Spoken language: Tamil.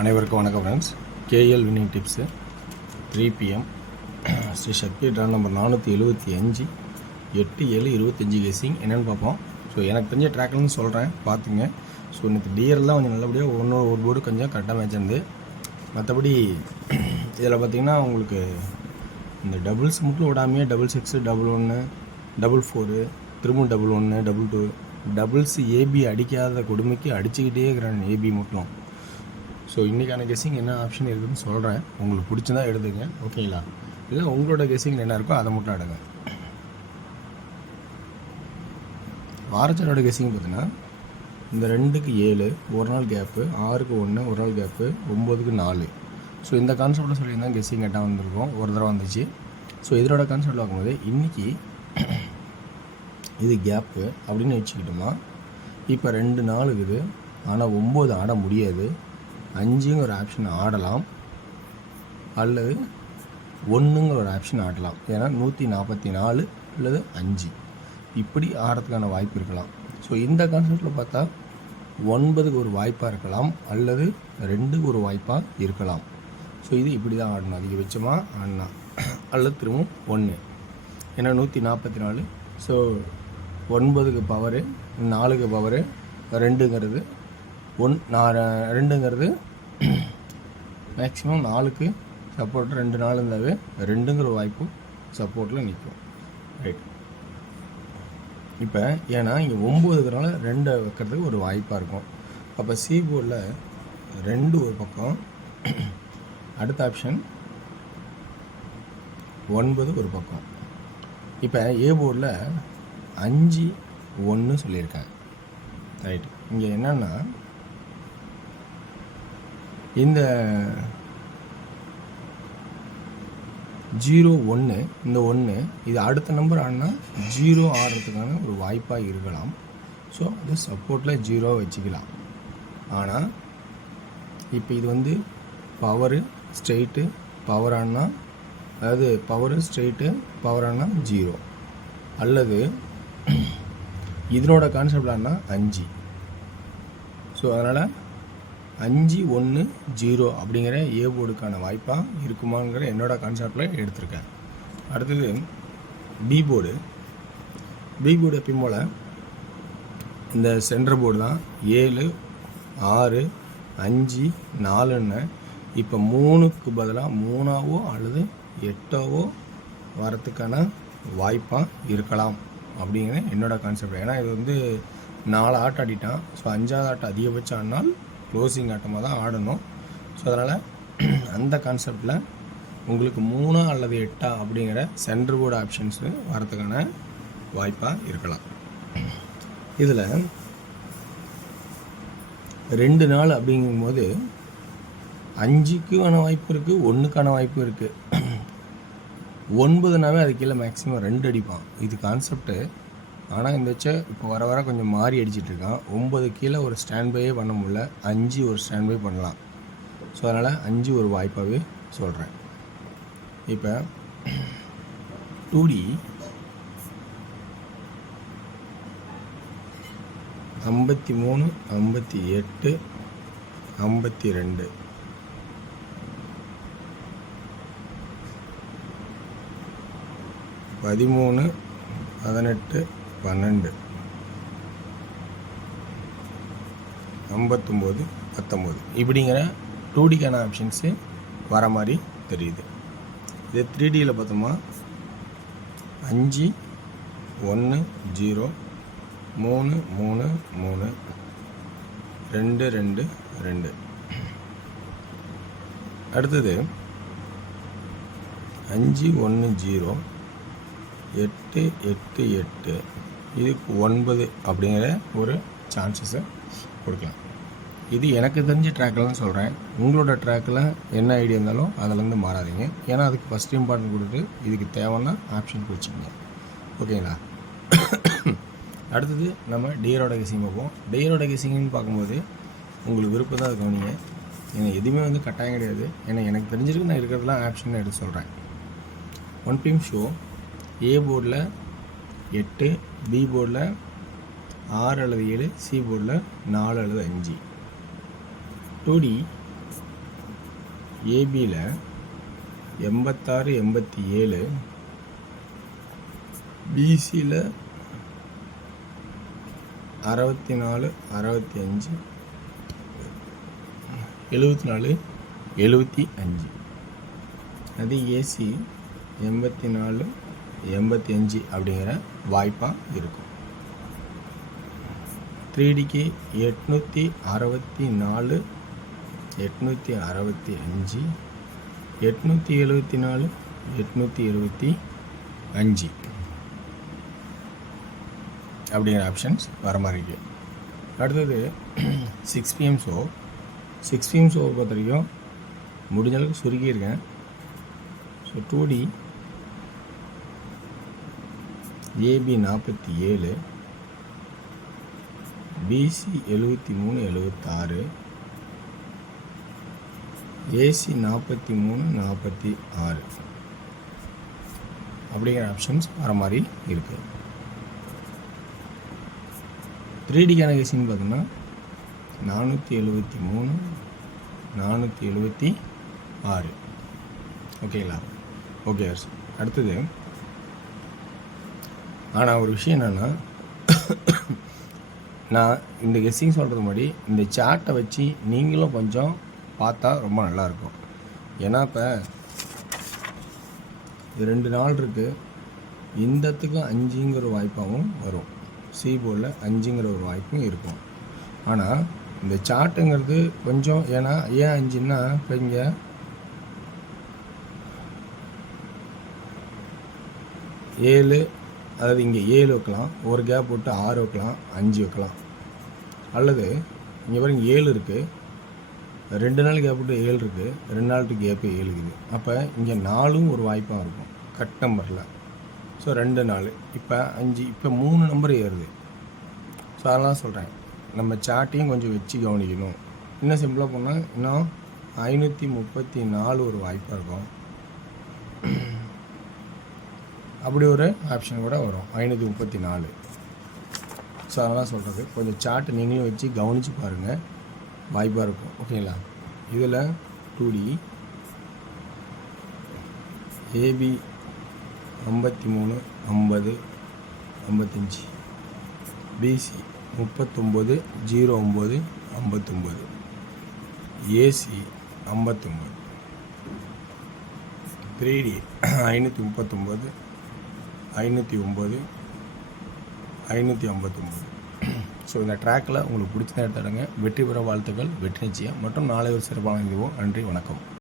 அனைவருக்கும் வணக்கம் friends. KL winning tips 3 PM Sri Sakthi draw number 475 8/7/25 guessing என்னென்னு பார்ப்போம். ஸோ எனக்கு தெரிஞ்ச ட்ராக்லன்னு சொல்கிறேன், பார்த்துங்க. ஸோ இன்னைக்கு டிஎல் தான் கொஞ்சம் நல்லபடியாக ஒரு போர்டு கொஞ்சம் கரெக்டாக மேட்ச் இருந்து. மற்றபடி இதில் பார்த்திங்கன்னா உங்களுக்கு இந்த டபுள்ஸ் மட்டும் விடாமையே டபுள் 6 டபுள் 1 டபுள் 4 திரும்ப டபுள் 1 டபுள் 2 டபுள்ஸ் ஏபி அடிக்காத கொடுமைக்கு அடிச்சுக்கிட்டே இருக்கிறான் ஏபி மட்டும். ஸோ இன்றைக்கான கெஸ்ஸிங் என்ன ஆப்ஷன் இருக்குதுன்னு சொல்கிறேன், உங்களுக்கு பிடிச்சதா எடுத்துங்க, ஓகேங்களா? இல்லை உங்களோட கெஸ்ஸிங் என்ன இருக்கோ அதை மட்டும் எடுங்க. வாரச்சரோட கெஸ்ஸிங் பார்த்தீங்கன்னா இந்த 2க்கு 7 ஒரு நாள் கேப்பு, 6க்கு 1 ஒரு நாள் கேப்பு, 9க்கு 4. ஸோ இந்த கான்செப்டில் சொல்லியிருந்தால் கெஸ்ஸிங் கரெக்டாக வந்திருக்கும், ஒரு தடவை வந்துச்சு. ஸோ இதோட கான்செப்டில் பார்க்கும்போது இன்றைக்கி இது கேப்பு அப்படின்னு வச்சுக்கிட்டோமா. இப்போ 2 நாள் இருக்குது, ஆனால் 9 ஆட முடியாது. 5ங்கிற ஒரு ஆப்ஷன் ஆடலாம், அல்லது 1ங்கிற ஒரு ஆப்ஷன் ஆடலாம். ஏன்னா 144 அல்லது 5 இப்படி ஆடுறதுக்கான வாய்ப்பு இருக்கலாம். ஸோ இந்த கான்செப்டில் பார்த்தா 9க்கு ஒரு வாய்ப்பாக இருக்கலாம், அல்லது 2க்கு ஒரு வாய்ப்பாக இருக்கலாம். ஸோ இது இப்படி தான் ஆடணும், அதிகபட்சமாக ஆடணும், அல்லது திரும்பவும் 1. ஏன்னா 144. ஸோ 9க்கு பவரு, 4க்கு பவரு, 2ங்கிறது 2ங்கிறது மேக்ஸிமம் 4க்கு சப்போர்ட். 2 நாள் இருந்தாவே 2ங்கிற வாய்ப்பு சப்போர்ட்டில் நிற்கும், ரைட்? இப்போ ஏன்னா இங்கே 9ங்கிறனால 2 வைக்கிறதுக்கு ஒரு வாய்ப்பாக இருக்கும். அப்போ சி போர்டில் 2 ஒரு பக்கம், அடுத்த ஆப்ஷன் 9 ஒரு பக்கம். இப்போ ஏ போர்டில் 5 1 சொல்லியிருக்கேன், ரைட்? இங்கே என்னென்னா இந்த 0 1 இந்த 1 இது அடுத்த நம்பர் ஆனால் 0 ஆடுறதுக்கான ஒரு வாய்ப்பாக இருக்கலாம். ஸோ அது சப்போர்ட்டில் 0 வச்சுக்கலாம். ஆனால் இப்போ இது வந்து பவரு ஸ்ட்ரெயிட்டு பவர் ஆனால், அதாவது பவரு ஸ்ட்ரெயிட்டு பவர் ஆனால் 0, அல்லது இதனோட கான்செப்ட் ஆனால் 5. ஸோ அதனால் 5 1 0 அப்படிங்கிற ஏ போர்டுக்கான வாய்ப்பாக இருக்குமாங்கிற என்னோட கான்செப்டில் எடுத்திருக்கேன். அடுத்தது பி போர்டு. பி போர்டு எப்பயும் போல் இந்த சென்டர் போர்டு தான். 7 6 5 4ன்னு இப்போ 3க்கு பதிலாக 3ஆவோ அல்லது 8ஆவோ வரத்துக்கான வாய்ப்பாக இருக்கலாம் அப்படிங்கிற என்னோட கான்செப்ட். ஏன்னா இது வந்து 4 ஆட்டம் ஆடிட்டான். ஸோ 5ஆவது ஆட்டம் அதிகபட்சம் ஆடினால் க்ளோசிங் ஆட்டமாக தான் ஆடணும். ஸோ அதனால் அந்த கான்செப்டில் உங்களுக்கு 3 அல்லது 8 அப்படிங்கிற சென்டர் போர்டு ஆப்ஷன்ஸு வரதுக்கான வாய்ப்பாக இருக்கலாம். இதில் 2 நாள் அப்படிங்கும்போது 5க்கான வாய்ப்பு இருக்குது, 1க்கான வாய்ப்பு இருக்குது. 9னாவே அது கீழே மேக்ஸிமம் 2 அடிப்பான், இது கான்செப்ட்டு. ஆனால் இந்த இப்போ வர வர கொஞ்சம் மாறி அடிச்சிட்ருக்கான். 9 கீழே ஒரு ஸ்டாண்ட் பையே பண்ண முடியல, 5 ஒரு ஸ்டாண்ட் பை பண்ணலாம். ஸோ அதனால் 5 ஒரு வாய்ப்பாகவே சொல்கிறேன். இப்போ 2D 53 58 52 13 18 12 59 19 இப்படிங்கிற 2Dக்கான ஆப்ஷன்ஸு வர மாதிரி தெரியுது. இது 3Dயில் பார்த்தோமா 5 1 0 3 3 3 2 2 2. அடுத்தது 5 1 0 8 8 8 இதுக்கு 9 அப்படிங்கிற ஒரு சான்சஸை கொடுக்கலாம். இது எனக்கு தெரிஞ்ச ட்ராக்கில் தான் சொல்கிறேன். உங்களோட ட்ராக்கில் என்ன ஐடியா இருந்தாலும் அதிலேருந்து மாறாதீங்க. ஏன்னா அதுக்கு ஃபஸ்ட் இம்பார்ட்டன்ட் கொடுத்து இதுக்கு தேவைன்னா ஆப்ஷன் வச்சுக்கோங்க, ஓகேங்களா? அடுத்தது நம்ம டியரோட கெஸிங் பார்ப்போம். டியரோட கெஸிங்னு பார்க்கும்போது உங்களுக்கு விருப்பம் தான் அது கவனிங்க. ஏன்னா எதுவுமே வந்து கட்டாயம் கிடையாது. ஏன்னா எனக்கு தெரிஞ்சிருக்கு, நான் இருக்கிறதுலாம் ஆப்ஷன் எடுத்து சொல்கிறேன். 1 PM ஷோ ஏ போர்டில் 8, பி போர்டில் 6 அல்லது 7, சி போர்டில் 4 அல்லது 5. 2D ஏபியில் 86 87, பிசியில் 64 65, 74 75. அது ஏசி 84 85 அப்படிங்கிற வாய்ப்பாக இருக்கும். 3Dக்கு 864 865, 874 875 அப்படிங்கிற ஆப்ஷன்ஸ் வர மாதிரி இருக்கு. அடுத்தது 6 PM ஷோ. 6 PM ஷோவை பொறுத்த வரைக்கும் முடிஞ்ச அளவுக்கு சுருக்கியிருக்கேன். So 2D AB 47, BC 73 76, AC 43 46 அப்படிங்கிற ஆப்ஷன்ஸ் வர மாதிரி இருக்குது. 3Dக்கான கேசின்னு பார்த்தோம்னா 473 476. ஓகேங்களா? ஓகே. அடுத்தது ஆனால் ஒரு விஷயம் என்னென்னா, நான் இந்த கெஸ்ஸிங் சொல்கிறது மாதிரி இந்த சார்ட்டை வச்சு நீங்களும் கொஞ்சம் பார்த்தா ரொம்ப நல்லாயிருக்கும். ஏன்னா இப்போ 2 நாள் இருக்குது, இந்தத்துக்கும் 5ங்கிற வாய்ப்பாகவும் வரும், சி போர்டில் 5ங்கிற ஒரு வாய்ப்பும் இருக்கும். ஆனால் இந்த சார்ட்டுங்கிறது கொஞ்சம், ஏன்னா ஏன் 5ன்னா இப்போ இங்கே ஏழு, அதாவது இங்கே 7 வைக்கலாம், ஒரு கேப் விட்டு 6 வைக்கலாம், 5 வைக்கலாம். அல்லது இங்கே பாருங்க 7 இருக்குது, 2 நாள் கேப் விட்டு 7 இருக்குது, 2 நாளுக்கு கேப்பு 7 இருக்குது. அப்போ இங்கே 4ம் ஒரு வாய்ப்பாக இருக்கும் கட் நம்பரில். ஸோ 2 4, இப்போ 5, இப்போ 3 நம்பர் ஏறுது. ஸோ அதெல்லாம் சொல்கிறேன், நம்ம சார்ட்டையும் கொஞ்சம் வச்சு கவனிக்கணும். இன்னும் சிம்பிளாக போனால் இன்னும் 534 ஒரு வாய்ப்பாக இருக்கும். அப்படி ஒரு ஆப்ஷன் கூட வரும் 534. ஸோ அதெல்லாம் சொல்கிறது, கொஞ்சம் சார்ட் நீங்களும் வச்சு கவனித்து பாருங்கள், வாய்ப்பாக இருக்கும். ஓகேங்களா? இதில் 2D AB 53 50 55, PC 39 09 59, AC 59, 3D 539 509 559. So இந்த ட்ராக்கில் உங்களுக்கு பிடிச்ச நேரத்தை எடுங்க. வெற்றி பெற வாழ்த்துக்கள், வெற்றி நிச்சயம். மற்றும் நாளை ஒரு சிறப்பான இதுவோ. நன்றி, வணக்கம்.